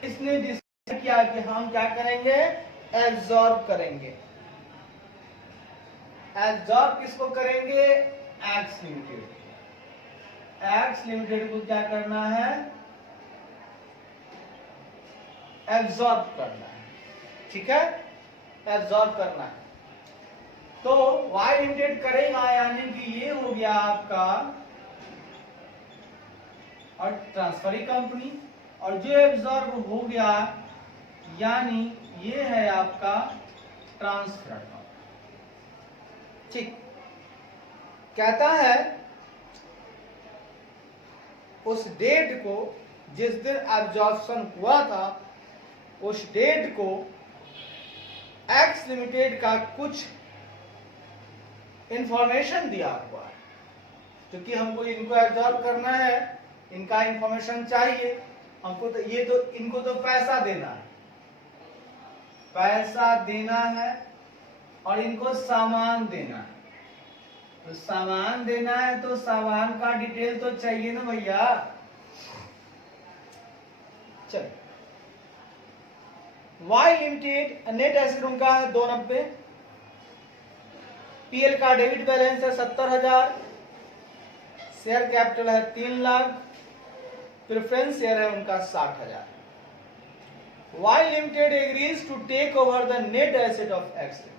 इसने डिसाइड किया कि हम क्या करेंगे, एब्जॉर्ब करेंगे। एब्जॉर्ब किसको करेंगे, X लिमिटेड। X लिमिटेड को क्या करना है, एब्जॉर्ब करना है। ठीक है, एब्जॉर्ब करना है। तो Y लिमिटेड करेगा, यानी कि ये हो गया आपका और ट्रांसफरी कंपनी, और जो एब्जॉर्ब हो गया यानी ये है आपका ट्रांसफर कंपनी। ठीक, कहता है उस डेट को, जिस दिन एब्जॉर्प्शन हुआ था, उस डेट को X लिमिटेड का कुछ इंफॉर्मेशन दिया हुआ है, क्योंकि हमको इनको एब्जॉर्ब करना है, इनका इंफॉर्मेशन चाहिए हमको। तो ये तो इनको तो पैसा देना है, पैसा देना है, और इनको सामान देना है। तो सामान देना है तो सामान का डिटेल तो चाहिए ना भैया। चल, Y लिमिटेड नेट एसेट उनका है 290, पीएल का डेबिट बैलेंस है 70,000, शेयर कैपिटल है 3 लाख, प्रेफरेंस शेयर है उनका 60,000। Y limited agrees to take over the net asset of X limited.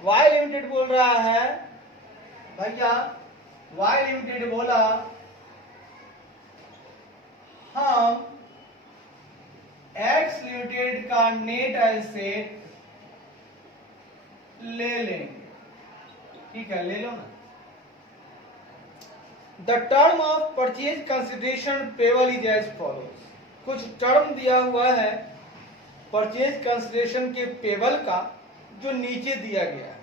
Y limited बोल रहा है भैया, Y लिमिटेड बोला हम X लिमिटेड का नेट एसेट ले लेंगे। ठीक है, ले लो ना। The term of purchase consideration payable is as follows. कुछ टर्म दिया हुआ है परचेज कंसिडरेशन के पेबल का, जो नीचे दिया गया है।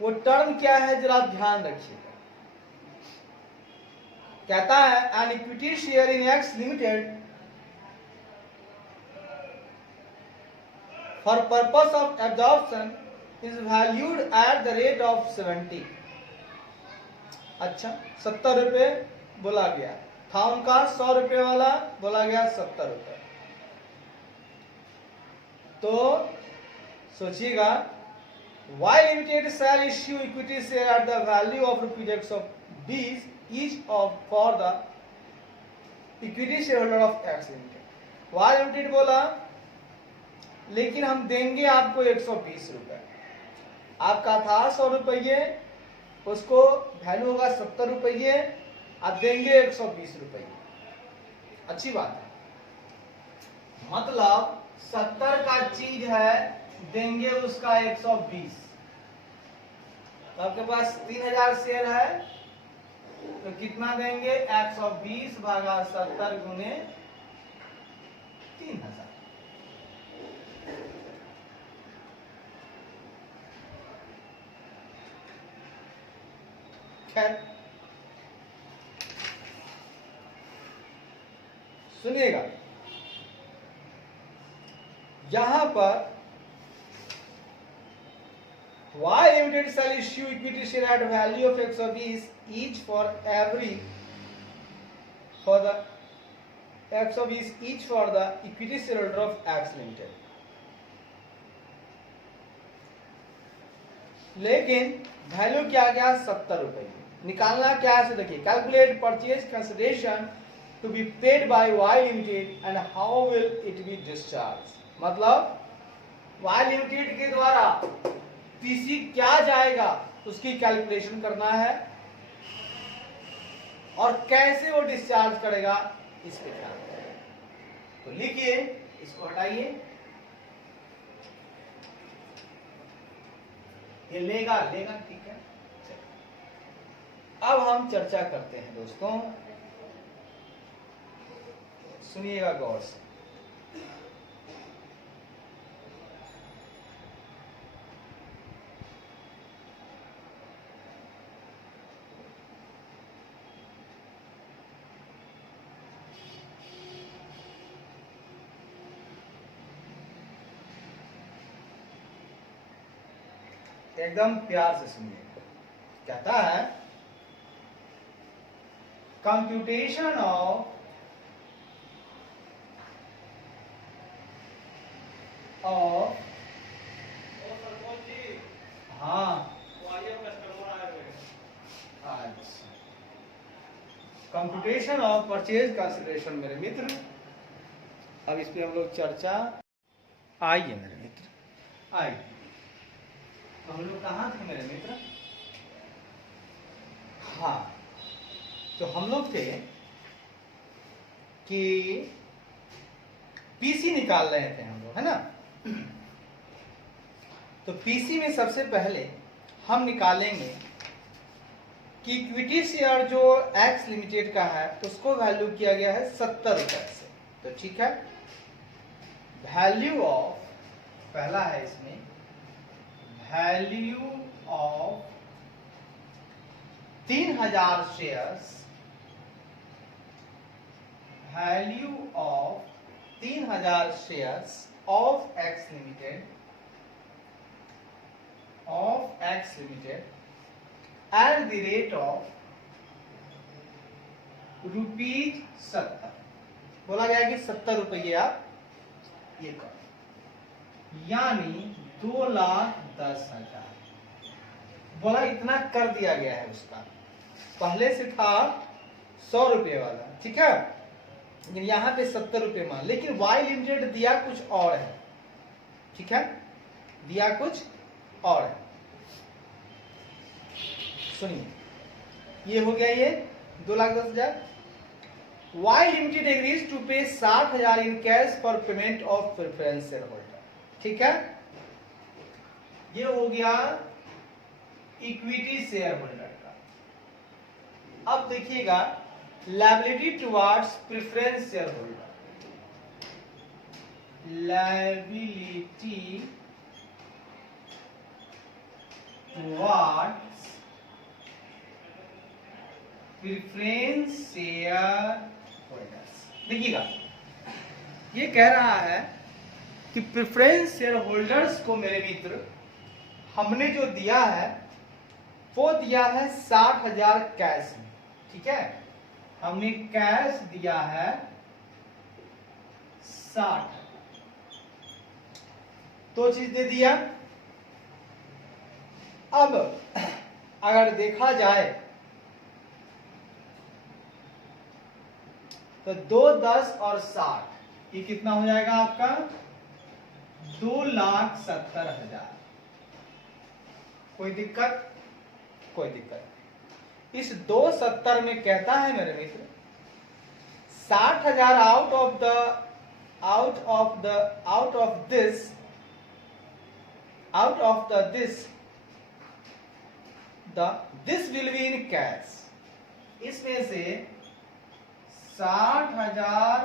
वो टर्म क्या है, जरा ध्यान रखिएगा। कहता है an equity share in X limited for purpose of absorption is valued at the rate of 70। अच्छा, 70 रुपए बोला गया था उनका, 100 रुपए वाला बोला गया 70 रुपए। तो सोचिएगा, Y limited shall issue equity share at the value of ₹120 each of for the equity shareholder of X limited. Y limited बोला लेकिन हम देंगे आपको 120 रुपए। आपका था 100 रुपये, उसको वैल्यू होगा 70 रुपये, आप देंगे 120 रुपये। अच्छी बात है, मतलब 70 का चीज है, देंगे उसका 120। तो आपके पास 3000 शेयर है, तो कितना देंगे, 120 भागा 70 गुने 3000। खैर, सुनिएगा, यहां पर Y limited shall issue equity share at value of 120 each for the 120 each for the equity shareholder of X limited. लेकिन वैल्यू क्या गया 70 रुपए। निकालना क्या है, देखिए calculate purchase consideration to be paid by Y limited and how will it be discharge. मतलब Y limited के द्वारा पीसी क्या जाएगा उसकी कैलकुलेशन करना है और कैसे वो डिस्चार्ज करेगा इस पे ध्यान दें। तो लिखिए, इसको हटाइए, ये लेगा लेगा, ठीक है। अब हम चर्चा करते हैं दोस्तों, सुनिएगा गौर से। एकदम प्यार से सुनिएगा। कहता है कंप्यूटेशन ऑफ हाँ कंप्यूटेशन ऑफ परचेज कंसिडरेशन मेरे मित्र। अब इस पे हम लोग चर्चा, आइए मेरे मित्र आइए। तो हम लोग कहाँ थे मेरे मित्र? हाँ, तो हम लोग थे कि पीसी निकाल रहे थे हम लोग, है ना। तो पीसी में सबसे पहले हम निकालेंगे कि इक्विटी शेयर जो एक्स लिमिटेड का है उसको वैल्यू किया गया है 70 रुपए से। तो ठीक है, वैल्यू ऑफ, पहला है इसमें value of 3000 shares, value of 3000 shares of X limited, of X limited at the rate of ₹70। बोला गया कि 70 रुपये आप ये करो, यानी 2,10,000। बोला इतना कर दिया गया है उसका, पहले से था 100 रुपये वाला, ठीक है, लेकिन यहाँ पे 70 रुपये मान। लेकिन वाई लिमिटेड दिया कुछ और है, ठीक है, दिया कुछ और है। सुनिए, ये हो गया, ये 2,10,000। वाई लिमिटेड एग्रीज टू पे 60,000 in cash for payment of preference share holder, ठीक है। ये हो गया इक्विटी शेयर होल्डर का। अब देखिएगा liability towards preference share holder, liability towards preference share holders. देखिएगा, ये कह रहा है कि प्रेफरेंस शेयर होल्डर्स को मेरे मित्र हमने जो दिया है वो दिया है 60,000 कैश में, ठीक है। हमने कैश दिया है 60, तो चीज दे दिया। अब अगर देखा जाए तो 2, 10 और 60, ये कितना हो जाएगा आपका? 2,70,000। कोई दिक्कत? कोई दिक्कत। इस 270 में कहता है मेरे मित्र 60,000 out of this will be in cash. इसमें से 60,000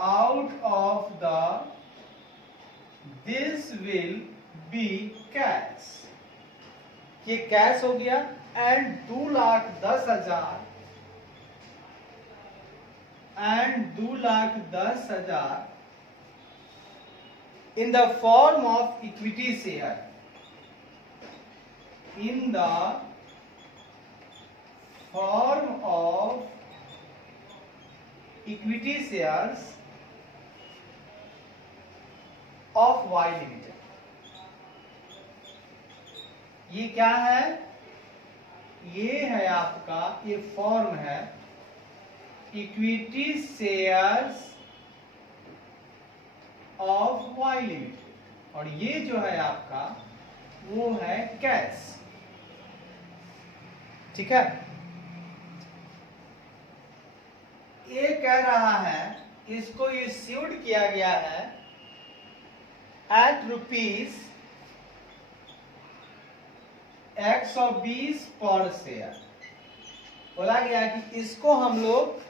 out of this will be cash, ये कैश हो गया। And 2,10,000 in the form of equity share, in the form of equity shares of Y Limited, ये क्या है, ये है आपका, ये फॉर्म है equity shares of Y limited, और ये जो है आपका वो है कैश। ठीक है, ये कह रहा है इसको इश्यूड किया गया है एट ₹120 पर शेयर। बोला गया कि इसको हम लोग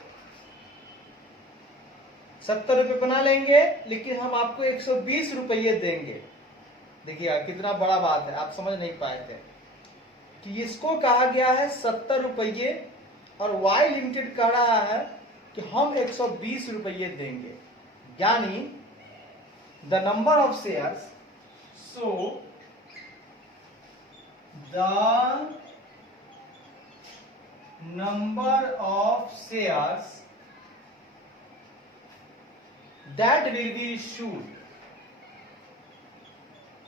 70 रुपए बना लेंगे, लेकिन हम आपको 120 रुपये देंगे। देखिए कितना बड़ा बात है, आप समझ नहीं पाए थे कि इसको कहा गया है 70 रुपये और वाई लिमिटेड कह रहा है कि हम 120 रुपये देंगे, यानी the number of shares, so the number of shares that will be issued,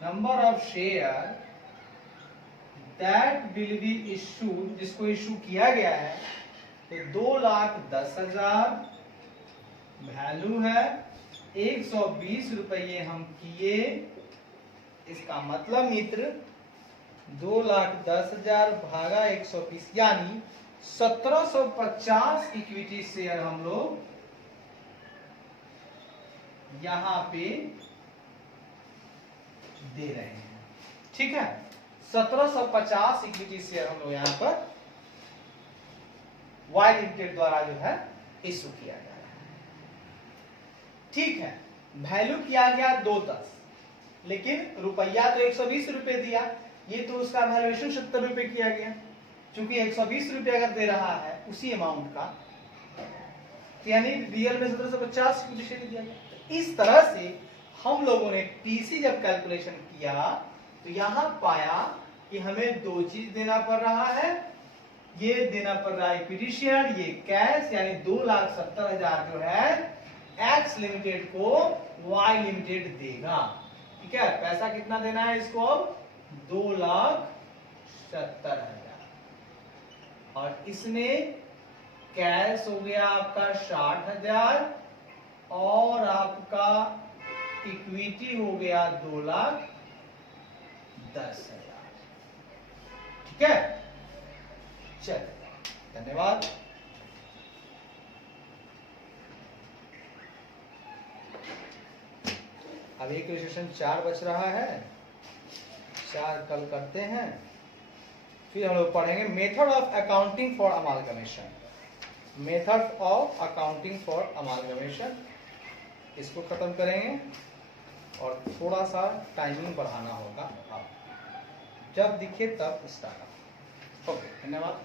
number of share that will be issued, जिसको इशू किया गया है, तो 2,10,000 वैल्यू है, 120 रुपये हम किए। इसका मतलब मित्र 2,10,000 भागा 120 यानी 1750 इक्विटी शेयर हम लोग यहां पे दे रहे हैं। ठीक है, 1750 इक्विटी शेयर हम लोग यहां पर वाई लिमिटेड द्वारा जो है इशू किया गया है। ठीक है, वैल्यू किया गया 210, लेकिन रुपया तो 120 रुपए दिया, ये तो उसका वैल्यूएशन 70 रुपए किया गया। चूंकि 120 रुपए अगर दे रहा है उसी अमाउंट का, यानी रियल में 1750 इक्विटी शेयर दिया गया। इस तरह से हम लोगों ने पीसी जब कैलकुलेशन किया तो यहां पाया कि हमें दो चीज देना पड़ रहा है, ये देना पड़ रहा है इक्विटी शेयर, ये कैश, यानी 2,70,000 जो है एक्स लिमिटेड को वाई लिमिटेड देगा। ठीक है, पैसा कितना देना है इसको, अब 2,70,000, और इसमें कैश हो गया आपका 60,000 और आपका इक्विटी हो गया 2,10,000। ठीक है, चलिए धन्यवाद। अभी क्वेश्चन 4 बच रहा है, 4 कल करते हैं, फिर हम लोग पढ़ेंगे method of accounting for amalgamation. Method of accounting for amalgamation, इसको खत्म करेंगे और थोड़ा सा टाइमिंग बढ़ाना होगा, आप जब दिखे तब स्टार्ट। ओके, धन्यवाद।